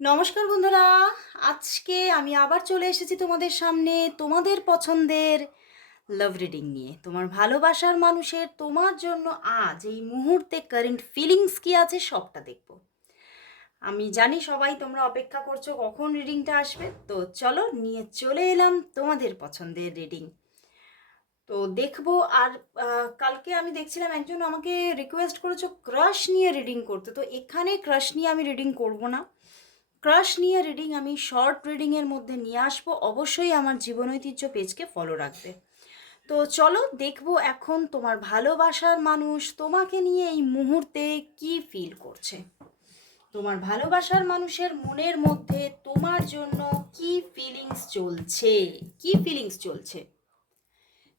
নমস্কার বন্ধুরা, আজকে আমি আবার চলে এসেছি তোমাদের সামনে তোমাদের পছন্দের লাভ রিডিং নিয়ে। তোমার ভালোবাসার মানুষের তোমার জন্য আজ এই মুহূর্তে কারেন্ট ফিলিংস কি আছে সবটা দেখব। আমি জানি সবাই তোমরা অপেক্ষা করছো কখন রিডিংটা আসবে, তো চলো নিয়ে চলে এলাম তোমাদের পছন্দের রিডিং। তো দেখবো। আর কালকে আমি দেখছিলাম একজন আমাকে রিকোয়েস্ট করেছো ক্রাশ নিয়ে রিডিং করতে, তো এখানে ক্রাশ নিয়ে আমি রিডিং করব না। ক্রাশ নিয়ে রিডিং আমি শর্ট রিডিংয়ের মধ্যে নিয়ে আসবো। অবশ্যই আমার জীবন ঐতিহ্য পেজকে ফলো রাখবে। তো চলো দেখবো এখন তোমার ভালোবাসার মানুষ তোমাকে নিয়ে এই মুহূর্তে কি ফিল করছে। তোমার ভালোবাসার মানুষের মনের মধ্যে তোমার জন্য কি ফিলিংস চলছে, কি ফিলিংস চলছে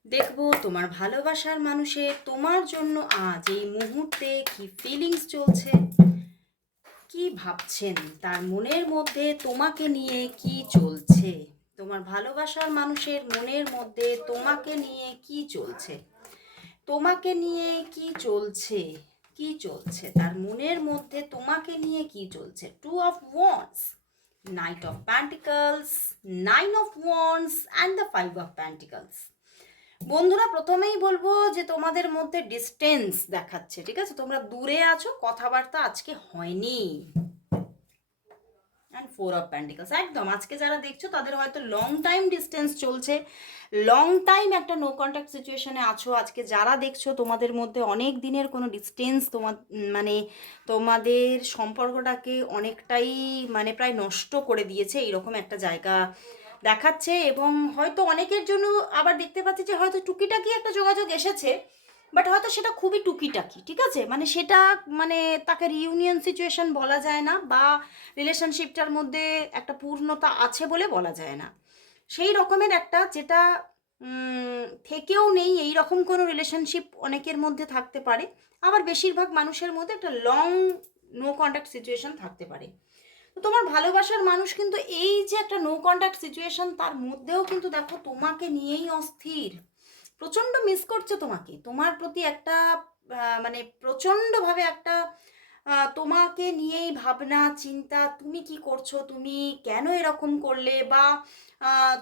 দেখবো। তোমার ভালোবাসার মানুষের তোমার জন্য আজ এই মুহূর্তে কি ফিলিংস চলছে, কি ভাবছেন, তার মনের মধ্যে তোমাকে নিয়ে কি চলছে। তোমার ভালোবাসার মানুষের মনের মধ্যে তোমাকে নিয়ে কি চলছে, তোমাকে নিয়ে কি চলছে, কি চলছে তার মনের মধ্যে তোমাকে নিয়ে কি চলছে। 2 of Wands, Knight of Pentacles, 9 of Wands and the 5 of Pentacles। বন্ধুরা, প্রথমেই বলবো যে তোমাদের মধ্যে ডিস্টেন্স দেখাচ্ছে, ঠিক আছে, তোমরা দূরে আছো, কথাবার্তা আজকে হয়নি। অ্যান্ড 4 of Pentacles, একদম আজকে যারা দেখছো তাদের হয়তো লং টাইম ডিস্টেন্স চলছে, লং টাইম একটা নো কন্ট্যাক্ট সিচুয়েশনে আছো। আজকে যারা দেখছো তোমাদের মধ্যে অনেক দিনের কোনো ডিস্টেন্স মানে তোমাদের সম্পর্কটাকে অনেকটাই মানে প্রায় নষ্ট করে দিয়েছে, এইরকম একটা জায়গা দেখাচ্ছে। এবং হয়তো অনেকের জন্য আবার দেখতে পাচ্ছি যে হয়তো টুকিটাকি একটা যোগাযোগ এসেছে, বাট হয়তো সেটা খুবই টুকিটাকি, ঠিক আছে, মানে সেটা মানে তাকে রিইউনিয়ন সিচুয়েশন বলা যায় না, বা রিলেশনশিপটার মধ্যে একটা পূর্ণতা আছে বলে বলা যায় না। সেই রকমের একটা যেটা থেকেও নেই, এই রকম কোনো রিলেশনশিপ অনেকের মধ্যে থাকতে পারে। আবার বেশিরভাগ মানুষের মধ্যে একটা লং নো কন্ট্যাক্ট সিচুয়েশন থাকতে পারে। তো তোমার ভালোবাসার মানুষ কিন্তু এই যে একটা নো কন্ট্যাক্ট সিচুয়েশন তার মধ্যেও কিন্তু দেখো তোমাকে নিয়েই অস্থির, প্রচণ্ড মিস করছে তোমাকে, তোমার প্রতি একটা মানে প্রচণ্ডভাবে একটা তোমাকে নিয়েই ভাবনা চিন্তা, তুমি কি করছো, তুমি কেন এরকম করলে, বা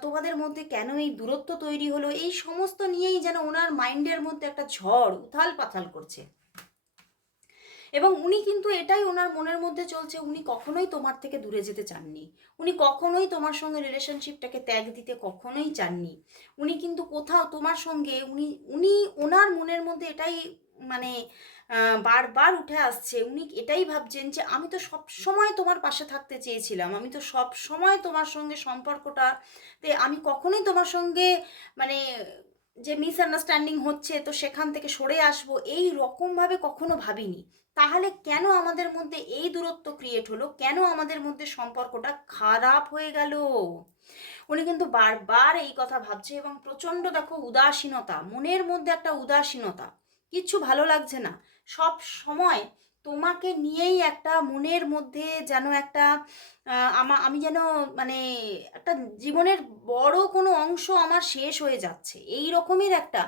তোমাদের মধ্যে কেন এই দূরত্ব তৈরি হলো, এই সমস্ত নিয়েই যেন ওনার মাইন্ডের মধ্যে একটা ঝড় উথাল পাথাল করছে। এবং উনি কিন্তু এটাই ওনার মনের মধ্যে চলছে, উনি কখনোই তোমার থেকে দূরে যেতে চাননি, উনি কখনোই তোমার সঙ্গে রিলেশনশিপটাকে ত্যাগ দিতে কখনোই চাননি। উনি কিন্তু কোথাও তোমার সঙ্গে উনি উনি ওনার মনের মধ্যে এটাই মানে বারবার উঠে আসছে, উনি এটাই ভাবছেন যে আমি তো সব সময় তোমার পাশে থাকতে চেয়েছিলাম, আমি তো সব সময় তোমার সঙ্গে সম্পর্কটাতে আমি কখনোই তোমার সঙ্গে মানে যে মিসআন্ডারস্ট্যান্ডিং হচ্ছে তো সেখান থেকে সরে আসবো এই রকমভাবে কখনো ভাবিনি। তাহলে কেন আমাদের মধ্যে এই দূরত্ব ক্রিয়েট হলো, কেন আমাদের মধ্যে সম্পর্কটা খারাপ হয়ে গেল। উনি কিন্তু বারবার এই কথা ভাবছে এবং প্রচণ্ড দেখো উদাসীনতা, মনের মধ্যে একটা উদাসীনতা, কিচ্ছু ভালো লাগছে না, সব সময় তোমাকে নিয়েই একটা মনের মধ্যে যেন একটা আমি যেন মানে একটা জীবনের বড় কোনো অংশ আমার শেষ হয়ে যাচ্ছে, এই রকমের একটা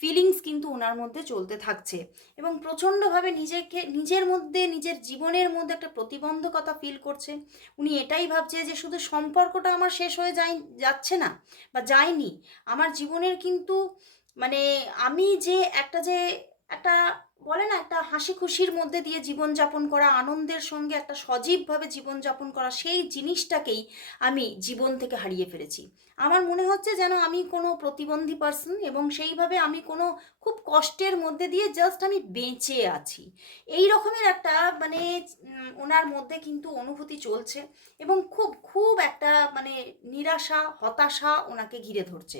ফিলিংস কিন্তু ওনার মধ্যে চলতে থাকছে। এবং প্রচণ্ডভাবে নিজেকে নিজের মধ্যে নিজের জীবনের মধ্যে একটা প্রতিবন্ধকতা ফিল করছে। উনি এটাই ভাবছে যে শুধু সম্পর্কটা আমার শেষ হয়ে যাচ্ছে না বা যায়নি, আমার জীবনের কিন্তু মানে আমি যে একটা বলে না একটা হাসি খুশির মধ্যে দিয়ে জীবনযাপন করা, আনন্দের সঙ্গে একটা সজীবভাবে জীবনযাপন করা, সেই জিনিসটাকেই আমি জীবন থেকে হারিয়ে ফেলেছি। আমার মনে হচ্ছে যেন আমি কোনো প্রতিবন্ধী পার্সন এবং সেইভাবে আমি কোনো খুব কষ্টের মধ্যে দিয়ে জাস্ট আমি বেঁচে আছি, এই রকমের একটা মানে ওনার মধ্যে কিন্তু অনুভূতি চলছে। এবং খুব খুব একটা মানে নিরাশা হতাশা ওনাকে ঘিরে ধরছে।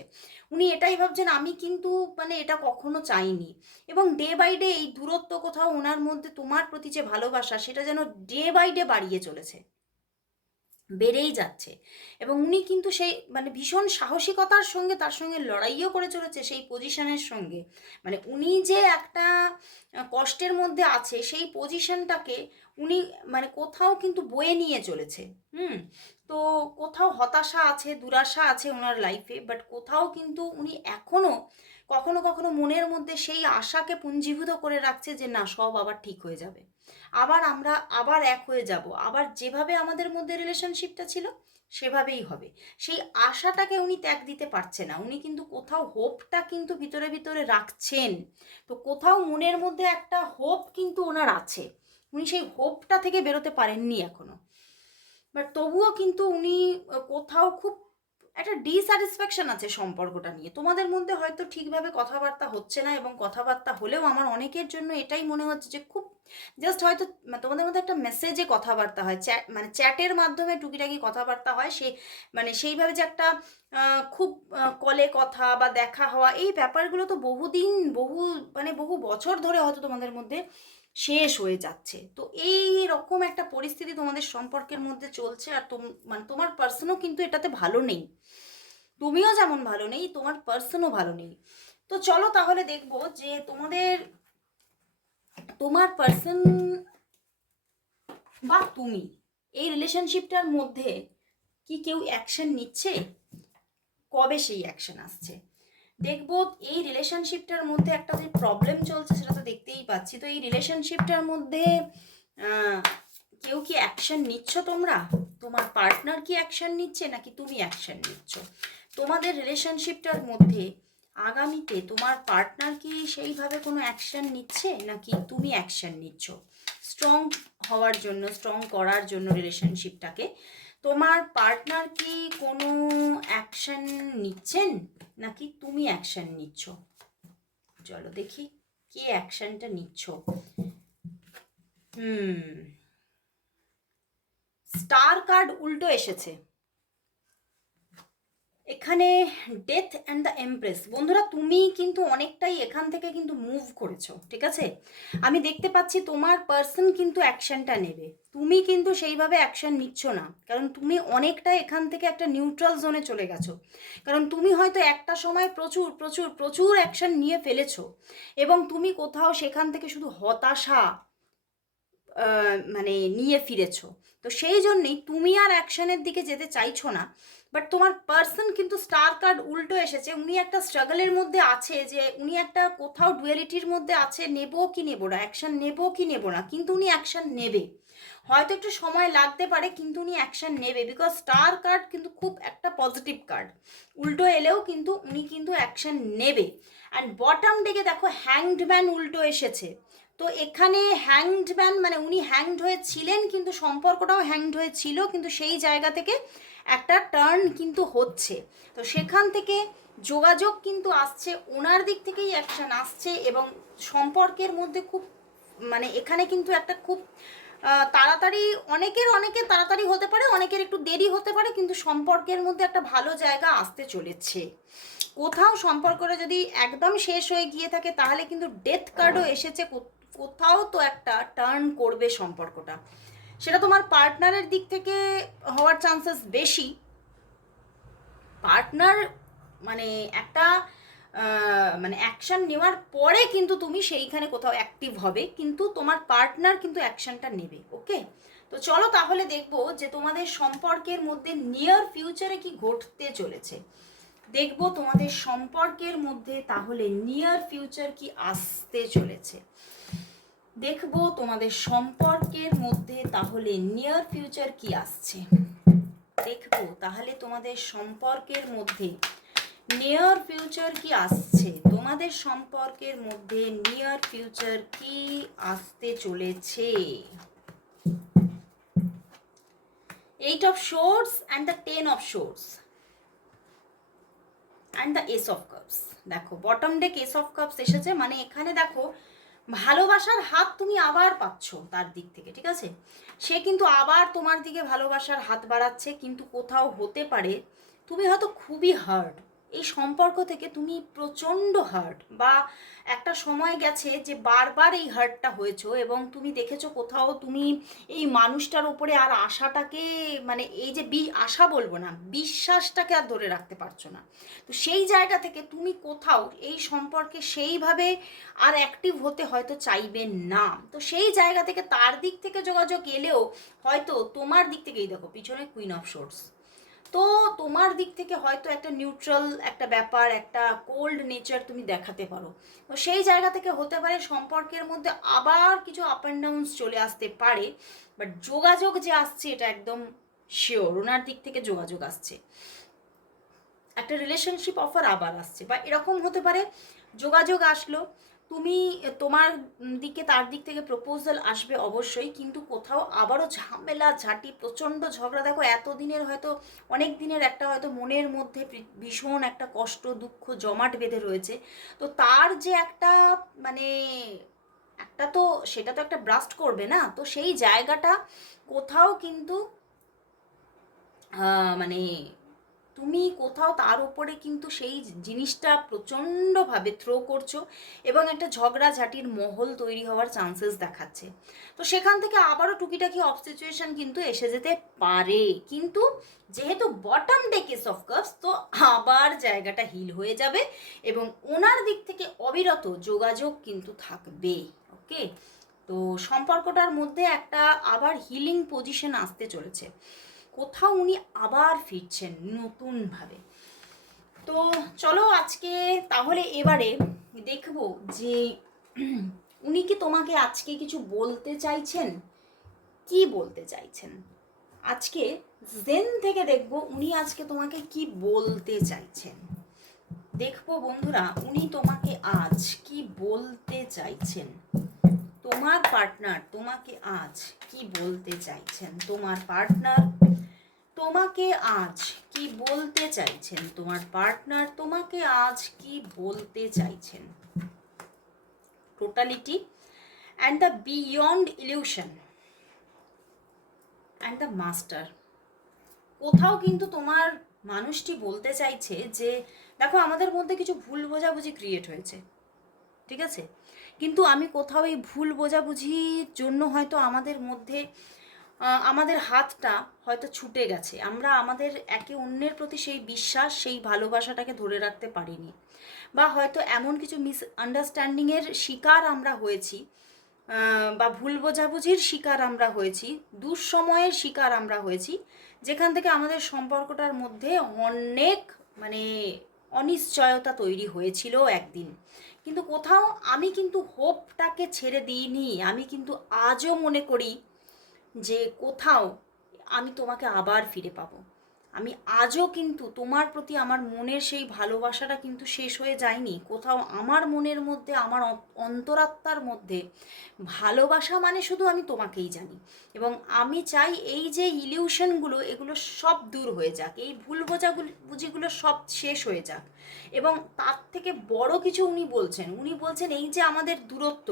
উনি এটাই ভাবছেন আমি কিন্তু মানে এটা কখনো চাইনি। এবং ডে বাই ডে এই দূরত্ব কোথাও ওনার মধ্যে তোমার প্রতি যে ভালোবাসা সেটা যেন ডে বাই ডে বাড়িয়ে চলেছে, বেড়েই যাচ্ছে। এবং উনি কিন্তু সেই মানে ভীষণ সাহসিকতার সঙ্গে তার সঙ্গে লড়াইও করে চলেছে সেই পজিশনের সঙ্গে। মানে উনি যে একটা কষ্টের মধ্যে আছে সেই পজিশনটাকে উনি মানে কোথাও কিন্তু বয়ে নিয়ে চলেছে। হুম। তো কোথাও হতাশা আছে, দুরাশা আছে ওনার লাইফে, বাট কোথাও কিন্তু উনি এখনও কখনো কখনো মনের মধ্যে সেই আশাকে পুঞ্জীভূত করে রাখছে যে না, সব আবার ঠিক হয়ে যাবে, আবার আমরা আবার এক হয়ে যাব, আবার যেভাবে আমাদের মধ্যে রিলেশনশিপটা ছিল সেভাবেই হবে। সেই আশাটাকে উনি ত্যাগ দিতে পারছে না, উনি কিন্তু কোথাও হোপটা কিন্তু ভিতরে ভিতরে রাখছেন। তো কোথাও মনের মধ্যে একটা হোপ কিন্তু ওনার আছে, উনি সেই হোপটা থেকে বেরোতে পারেননি এখনো। বাট তবুও কিন্তু উনি কোথাও খুব একটা ডিস্যাটিসফ্যাকশন আছে সম্পর্কটা নিয়ে। তোমাদের মধ্যে হয়তো ঠিকভাবে কথাবার্তা হচ্ছে না, এবং কথাবার্তা হলেও আমার অনেকের জন্য এটাই মনে হচ্ছে যে খুব জাস্ট হয়তো তোমাদের মধ্যে একটা মেসেজে কথাবার্তা হয়, চ্যাট মানে চ্যাটের মাধ্যমে টুকিটাকি কথাবার্তা হয়, সেই মানে সেইভাবে যে একটা খুব কলে কথা বা দেখা হওয়া, এই ব্যাপারগুলো তো বহুদিন বহু বছর ধরে হয়তো তোমাদের মধ্যে শেষ হয়ে যাচ্ছে। তো এই রকম একটা পরিস্থিতি তোমাদের সম্পর্কের মধ্যে চলছে, আর মানে তোমার পার্সনও কিন্তু এটাতে ভালো নেই, তুমিও যেমন ভালো নেই, তোমার পার্সনও ভালো নেই। তো চলো তাহলে দেখবো যে তোমার পার্সন বা তুমি এই রিলেশনশিপটার মধ্যে কি কেউ অ্যাকশন নিচ্ছে, কবে সেই অ্যাকশন আসছে। দেখবো এই রিলেশনশিপটার মধ্যে একটা যে প্রবলেম চলছে সেটা তো দেখতেই পাচ্ছি। তো এই রিলেশনশিপটার মধ্যে কেউ কি অ্যাকশন নিচ্ছ তোমরা, তোমার পার্টনার কি অ্যাকশন নিচ্ছে নাকি তুমি অ্যাকশন নিচ্ছ। তোমাদের রিলেশনশিপটার মধ্যে আগামীতে তোমার পার্টনার কি সেইভাবে কোনো অ্যাকশন নিচ্ছে নাকি তুমি অ্যাকশন নিচ্ছ স্ট্রং হওয়ার জন্য, স্ট্রং করার জন্য রিলেশনশিপটাকে। তোমার পার্টনার কি কোনো অ্যাকশন নিচ্ছেন নাকি তুমি অ্যাকশন নিচ্ছ। চলো দেখি কে অ্যাকশনটা নিচ্ছ। স্টার কার্ড উল্টো এসেছে এখানে, ডেথ অ্যান্ড দ্য এমপ্রেস। বন্ধুরা তুমি কিন্তু অনেকটাই এখান থেকে কিন্তু মুভ করেছো, ঠিক আছে। আমি দেখতে পাচ্ছি তোমার পার্সন কিন্তু অ্যাকশনটা নেবে, তুমি কিন্তু সেইভাবে অ্যাকশন নিচ্ছ না, কারণ তুমি অনেকটা এখান থেকে একটা নিউট্রাল জোনে চলে গেছো। কারণ তুমি হয়তো একটা সময় প্রচুর প্রচুর প্রচুর অ্যাকশন নিয়ে ফেলেছো, এবং তুমি কোথাও সেখান থেকে শুধু হতাশা মানে নিয়ে ফিরেছো। তো সেই জন্যেই তুমি আর অ্যাকশনের দিকে যেতে চাইছো না। বাট তোমার পার্সন কিন্তু স্টার কার্ড উল্টো এসেছে, উনি একটা স্ট্রাগলের মধ্যে আছে, যে উনি একটা কোথাও ডুয়ালিটির মধ্যে আছে, নেবো কি নেবো না, অ্যাকশন নেবো কি নেবো না, কিন্তু উনি অ্যাকশন নেবে। হয়তো একটু সময় লাগতে পারে কিন্তু উনি অ্যাকশন নেবে, বিকজ স্টার কার্ড কিন্তু খুব একটা পজিটিভ কার্ড, উল্টো এলেও কিন্তু উনি কিন্তু অ্যাকশন নেবে। অ্যান্ড বটম ডেকে দেখো হ্যাংড ম্যান উল্টো এসেছে। তো এখানে হ্যাংড ম্যান মানে উনি হ্যাংড হয়েছিলেন, কিন্তু সম্পর্কটাও হ্যাংড হয়েছিল, কিন্তু সেই জায়গা থেকে একটা টার্ন কিন্তু হচ্ছে। তো সেখান থেকে যোগাযোগ কিন্তু আসছে, ওনার দিক থেকেই অ্যাকশন আসছে, এবং সম্পর্কের মধ্যে খুব মানে এখানে কিন্তু একটা খুব তাড়াতাড়ি, অনেকের তাড়াতাড়ি হতে পারে, অনেকের একটু দেরি হতে পারে, কিন্তু সম্পর্কের মধ্যে একটা ভালো জায়গা আসতে চলেছে। কোথাও সম্পর্কটা যদি একদম শেষ হয়ে গিয়ে থাকে তাহলে কিন্তু ডেথ কার্ডও এসেছে, কোথাও তো একটা টার্ন করবে সম্পর্কটা। সেটা তোমার পার্টনারের দিক থেকে হওয়ার চান্সেস বেশি। পার্টনার মানে একটা মানে অ্যাকশন নেওয়ার পরে কিন্তু তুমি সেইখানে কোথাও অ্যাক্টিভ হবে, কিন্তু তোমার পার্টনার কিন্তু অ্যাকশনটা নেবে। ওকে, তো চলো তাহলে দেখবো যে তোমাদের সম্পর্কের মধ্যে নিয়ার ফিউচারে কি ঘটতে চলেছে। দেখবো তোমাদের সম্পর্কের মধ্যে তাহলে নিয়ার ফিউচার কি আসতে চলেছে। দেখবো তোমাদের সম্পর্কের মধ্যে তাহলে নিয়ার ফিউচার কি আসছে। দেখবো তাহলে তোমাদের সম্পর্কের মধ্যে নিয়ার ফিউচার কি আসছে, তোমাদের সম্পর্কের মধ্যে নিয়ার ফিউচার কি আসতে চলেছে। 8 of swords and the 10 of swords and the ace of cups। দেখো bottom day S of cups এসেছে, মানে এখানে দেখো ভালোবাসার হাত তুমি আবার পাচ্ছ তার দিক থেকে, ঠিক আছে। সে কিন্তু আবার তোমার দিকে ভালোবাসার হাত বাড়াচ্ছে, কিন্তু কোথাও হতে পারে তুমি হয়তো খুবই হার্ট, এই সম্পর্ক থেকে তুমি প্রচণ্ড হার্ট, বা একটা সময় গেছে যে বারবার এই হার্টটা হয়েছো, এবং তুমি দেখেছো কোথাও তুমি এই মানুষটার উপরে আর আশাটাকে মানে এই যে আশা বলবো না, বিশ্বাসটাকে আর ধরে রাখতে পারছো না। তো সেই জায়গা থেকে তুমি কোথাও এই সম্পর্কে সেইভাবে আর অ্যাক্টিভ হতে হয়তো চাইবেন না। তো সেই জায়গা থেকে তার দিক থেকে যোগাযোগ এলেও হয়তো তোমার দিক থেকেই, দেখো পিছনে কুইন অফ শোর্টস, তো তোমার দিক থেকে হয়তো একটা নিউট্রাল একটা ব্যাপার, একটা কোল্ড নেচার তুমি দেখাতে পারো। তো সেই জায়গা থেকে হতে পারে সম্পর্কের মধ্যে আবার কিছু আপ অ্যান্ড ডাউনস চলে আসতে পারে, বাট যোগাযোগ যে আসছে এটা একদম শিওর, ওনার দিক থেকে যোগাযোগ আসছে, একটা রিলেশনশিপ অফার আবার আসছে, বা এরকম হতে পারে যোগাযোগ আসলো, তুমি তোমার দিকে তার দিক থেকে প্রপোজাল আসবে অবশ্যই, কিন্তু কোথাও আবারও ঝামেলা ঝাঁটি প্রচণ্ড ঝগড়া। দেখো এতদিনের হয়তো অনেক দিনের একটা হয়তো মনের মধ্যে ভীষণ একটা কষ্ট দুঃখ জমাট বেঁধে রয়েছে, তো তার যে একটা মানে একটা তো সেটা তো একটা ব্রাস্ট করবে না, তো সেই জায়গাটা কোথাও কিন্তু মানে তুমি কোথাও তার উপরে কিন্তু সেই জিনিসটা প্রচণ্ডভাবে থ্রো করছো, এবং একটা ঝগড়াঝাটির মহল তৈরি হওয়ার চান্সেস দেখাচ্ছে। তো সেখান থেকে আবারও টুকিটাকি অফ সিচুয়েশন কিন্তু এসে যেতে পারে, কিন্তু যেহেতু বটম ডেকেস অফ কাপস, তো আবার জায়গাটা হিল হয়ে যাবে এবং ওনার দিক থেকে অবিরত যোগাযোগ কিন্তু থাকবে। ওকে, তো সম্পর্কটার মধ্যে একটা আবার হিলিং পজিশন আসতে চলেছে, কোথাও উনি আবার ফিরছেন নতুনভাবে। তো চলো আজকে তাহলে এবারে দেখব যে উনি কি তোমাকে আজকে কিছু বলতে চাইছেন, কি বলতে চাইছেন। আজকে জেন থেকে দেখব উনি আজকে তোমাকে কি বলতে চাইছেন। দেখবো বন্ধুরা উনি তোমাকে আজ কি বলতে চাইছেন, তোমার পার্টনার তোমাকে আজ কি বলতে চাইছেন, তোমার পার্টনার তোমাকে আজ কি বলতে চাইছেন, তোমার পার্টনার তোমাকে আজ কি বলতে চাইছেন। Totality and the beyond illusion and the master. কোথাও কিন্তু তোমার মানুষটি বলতে চাইছে যে দেখো আমাদের মধ্যে কিছু ভুল বোঝাবুঝি ক্রিয়েট হয়েছে, ঠিক আছে, কিন্তু আমি কোথাও এই ভুল বোঝাবুঝির জন্য হয়তো আমাদের মধ্যে আমাদের হাতটা হয়তো ছুটে গেছে, আমরা আমাদের একে অন্যের প্রতি সেই বিশ্বাস সেই ভালোবাসাটাকে ধরে রাখতে পারিনি, বা হয়তো এমন কিছু মিস আন্ডারস্ট্যান্ডিংয়ের শিকার আমরা হয়েছি, বা ভুল বোঝাবুঝির শিকার আমরা হয়েছি, দুঃসময়ের শিকার আমরা হয়েছি, যেখান থেকে আমাদের সম্পর্কটার মধ্যে অনেক মানে অনিশ্চয়তা তৈরি হয়েছিল একদিন। কিন্তু কোথাও আমি কিন্তু হোপটাকে ছেড়ে দিইনি, আমি কিন্তু আজও মনে করি যে কোথাও আমি তোমাকে আবার ফিরে পাবো। আমি আজও কিন্তু তোমার প্রতি আমার মনের সেই ভালোবাসাটা কিন্তু শেষ হয়ে যায়নি, কোথাও আমার মনের মধ্যে আমার অন্তরাত্মার মধ্যে ভালোবাসা মানে শুধু আমি তোমাকেই জানি, এবং আমি চাই এই যে ইলিউশনগুলো এগুলো সব দূর হয়ে যাক, এই ভুল বোঝাবুঝিগুলো সব শেষ হয়ে যাক। এবং তার থেকে বড় কিছু উনি বলছেন, উনি বলছেন এই যে আমাদের দূরত্ব,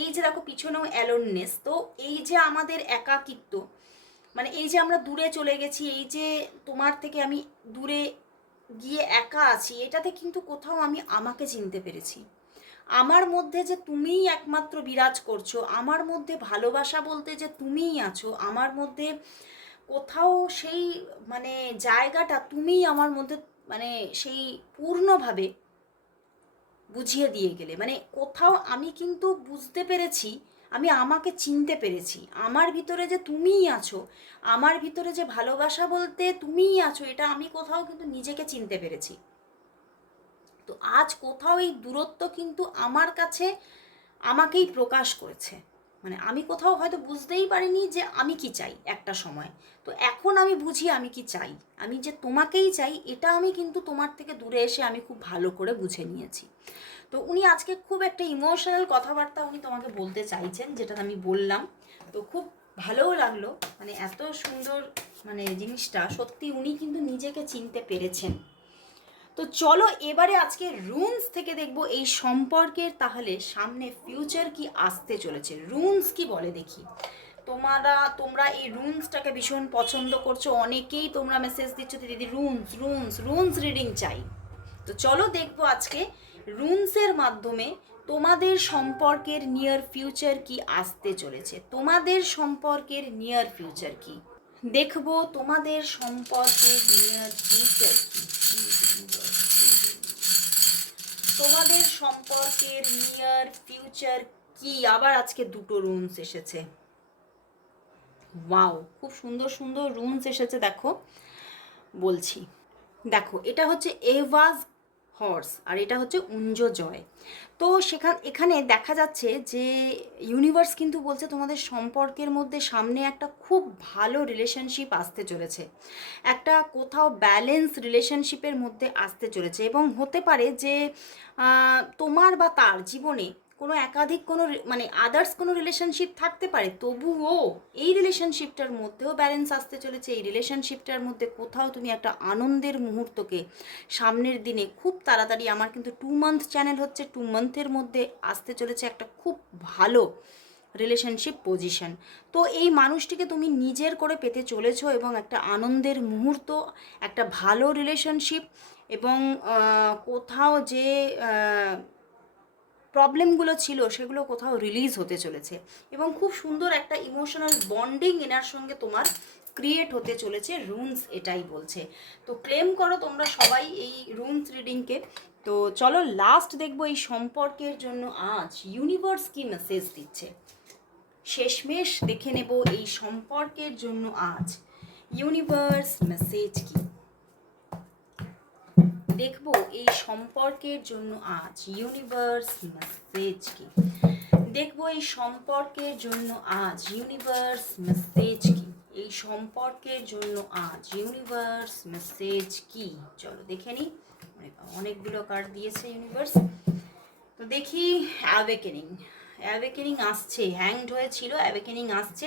এই যে দেখো পিছনেও অ্যালোননেস, তো এই যে আমাদের একাকিত্ব, মানে এই যে আমরা দূরে চলে গেছি, এই যে তোমার থেকে আমি দূরে গিয়ে একা আছি, এটাতে কিন্তু কোথাও আমি আমাকে চিনতে পেরেছি, আমার মধ্যে যে তুমিই একমাত্র বিরাজ করছো, আমার মধ্যে ভালোবাসা বলতে যে তুমিই আছো, আমার মধ্যে কোথাও সেই মানে জায়গাটা তুমিই আমার মধ্যে মানে সেই পূর্ণভাবে বুঝিয়ে দিয়ে গেলে, মানে কোথাও আমি কিন্তু বুঝতে পেরেছি, আমি আমাকে চিনতে পেরেছি, আমার ভিতরে যে তুমিই আছো, আমার ভিতরে যে ভালোবাসা বলতে তুমিই আছো, এটা আমি কোথাও কিন্তু নিজেকে চিনতে পেরেছি। তো আজ কোথাও এই দূরত্ব কিন্তু আমার কাছে আমাকেই প্রকাশ করেছে, মানে আমি কোথাও হয়তো বুঝতেই পারিনি যে আমি কি চাই একটা সময়, তো এখন আমি বুঝি আমি কি চাই, আমি যে তোমাকেই চাই এটা আমি কিন্তু তোমার থেকে দূরে এসে আমি খুব ভালো করে বুঝে নিয়েছি। তো উনি আজকে খুব একটা ইমোশনাল কথাবার্তা উনি তোমাকে বলতে চাইছেন, যেটা আমি বললাম, তো খুব ভালোও লাগলো, মানে এত সুন্দর মানে জিনিসটা সত্যি উনি কিন্তু নিজেকে চিনতে পেরেছেন। তো চলো এবারে আজকে রুনস থেকে দেখব এই সম্পর্কের তাহলে সামনে ফিউচার কি আসতে চলেছে, রুনস কি বলে দেখি। তোমরা এই রুনসটাকে ভীষণ পছন্দ করছো, অনেকেই তোমরা মেসেজ দিচ্ছ দিদি রুনস রুনস রুনস রিডিং চাই। তো চলো দেখবো আজকে রুনসের মাধ্যমে তোমাদের সম্পর্কের নিয়ার ফিউচার কি আসতে চলেছে, তোমাদের সম্পর্কের নিয়ার ফিউচার কি, দেখবো তোমাদের সম্পর্কের নিয়ার ফিউচার কি, তোমাদের সম্পর্কের নিয়ার ফিউচার কি। আবার আজকে দুটো রুনস এসেছে, ওয়াও খুব সুন্দর সুন্দর রুনস এসেছে দেখো। বলছি। দেখো, এটা হচ্ছে এভাস হর্স আর এটা হচ্ছে উঞ্জ জয়। তো এখানে দেখা যাচ্ছে যে ইউনিভার্স কিন্তু বলছে তোমাদের সম্পর্কের মধ্যে সামনে একটা খুব ভালো রিলেশনশিপ আসতে চলেছে, একটা কোথাও ব্যালেন্স রিলেশনশিপের মধ্যে আসতে চলেছে। এবং হতে পারে যে তোমার বা তার জীবনে কোনো একাধিক কোনো মানে আদার্স কোনো রিলেশনশিপ থাকতে পারে, তবুও এই রিলেশনশিপটার মধ্যেও ব্যালেন্স আসতে চলেছে। এই রিলেশনশিপটার মধ্যে কোথাও তুমি একটা আনন্দের মুহূর্তকে সামনের দিনে খুব তাড়াতাড়ি, আমার কিন্তু 2 মান্থ চ্যানেল হচ্ছে, 2 মান্থের মধ্যে আসতে চলেছে একটা খুব ভালো রিলেশনশিপ পজিশন। তো এই মানুষটিকে তুমি নিজের করে পেতে চলেছো এবং একটা আনন্দের মুহূর্ত, একটা ভালো রিলেশনশিপ, এবং কোথাও যে প্রবলেমগুলো ছিল সেগুলো কোথাও রিলিজ হতে চলেছে এবং খুব সুন্দর একটা ইমোশনাল বন্ডিং এনার সঙ্গে তোমার ক্রিয়েট হতে চলেছে। রুনস এটাই বলছে। তো ক্লেম করো তোমরা সবাই এই রুনস রিডিংকে। তো চলো লাস্ট দেখবো এই সম্পর্কের জন্য আজ ইউনিভার্স কি মেসেজ দিচ্ছে। শেষমেশ দেখে নেব এই সম্পর্কের জন্য আজ ইউনিভার্স মেসেজ কি। দেখবো এই সম্পর্কের জন্য আজ ইউনিভার্স মেসেজ কি। দেখবো এই সম্পর্কের জন্য আজ ইউনিভার্স মেসেজ কি। এই সম্পর্কের জন্য আজ ইউনিভার্স মেসেজ কি। চলো দেখে নিই। অনেকগুলো কার্ড দিয়েছে ইউনিভার্স। তো দেখি অ্যাওয়েকেনিং। অ্যাওয়েকেনিং আসছে, হ্যাংড হয়েছিল, অ্যাওয়েকেনিং আসছে।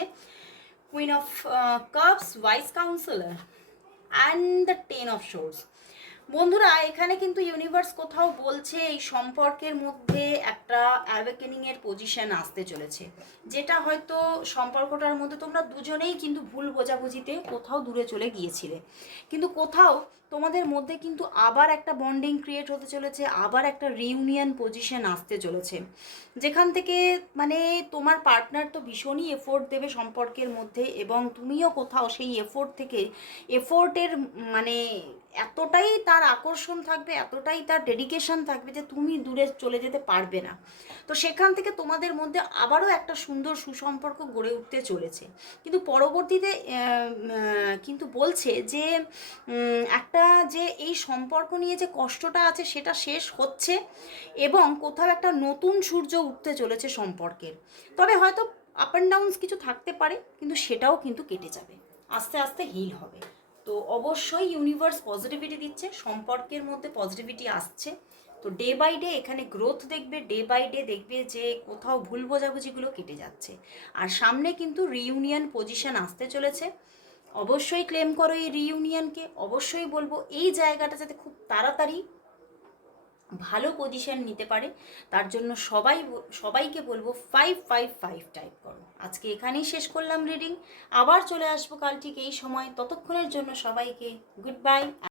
Queen of cups, wise councillor and the 10 of swords. বন্ধুরা, এখানে কিন্তু ইউনিভার্স কোথাও বলছে এই সম্পর্কের মধ্যে একটা অ্যাওয়েকেনিংয়ের পজিশন আসতে চলেছে, যেটা হয়তো সম্পর্কটার মধ্যে তোমরা দুজনেই কিন্তু ভুল বোঝাবুঝিতে কোথাও দূরে চলে গিয়েছিলে, কিন্তু কোথাও তোমাদের মধ্যে কিন্তু আবার একটা বন্ডিং ক্রিয়েট হতে চলেছে, আবার একটা রিউনিয়ন পজিশন আসতে চলেছে, যেখান থেকে মানে তোমার পার্টনার তো ভীষণই এফোর্ট দেবে সম্পর্কের মধ্যে, এবং তুমিও কোথাও সেই এফোর্ট থেকে এফোর্টের মানে এতটাই তার আকর্ষণ থাকবে, এতটাই তার ডেডিকেশন থাকবে যে তুমি দূরে চলে যেতে পারবে না। তো সেখান থেকে তোমাদের মধ্যে আবারও একটা সুন্দর সুসম্পর্ক গড়ে উঠতে চলেছে। কিন্তু পরবর্তীতে কিন্তু বলছে যে একটা যে এই সম্পর্ক নিয়ে যে কষ্টটা আছে সেটা শেষ হচ্ছে এবং কোথাও একটা নতুন সূর্য উঠতে চলেছে সম্পর্কের। তবে হয়তো আপ অ্যান্ড ডাউনস কিছু থাকতে পারে, কিন্তু সেটাও কিন্তু কেটে যাবে, আস্তে আস্তে হিল হবে। তো অবশ্যই ইউনিভার্স পজিটিভিটি দিচ্ছে, সম্পর্কের মধ্যে পজিটিভিটি আসছে। তো ডে বাই ডে এখানে গ্রোথ দেখবে, ডে বাই ডে দেখবে যে কোথাও ভুল বোঝাবুঝিগুলো কেটে যাচ্ছে, আর সামনে কিন্তু রিইউনিয়ন পজিশন আসতে চলেছে। অবশ্যই ক্লেম করো এই রিইউনিয়নকে। অবশ্যই বলবো এই জায়গাটা যাতে খুব তাড়াতাড়ি ভালো পজিশন নিতে পারে, তার জন্য সবাইকে বলবো 555 টাইপ করো। আজকে এখানেই শেষ করলাম রিডিং। আবার চলে আসবো কাল ঠিক এই সময়। ততক্ষণের জন্য সবাইকে গুড বাই।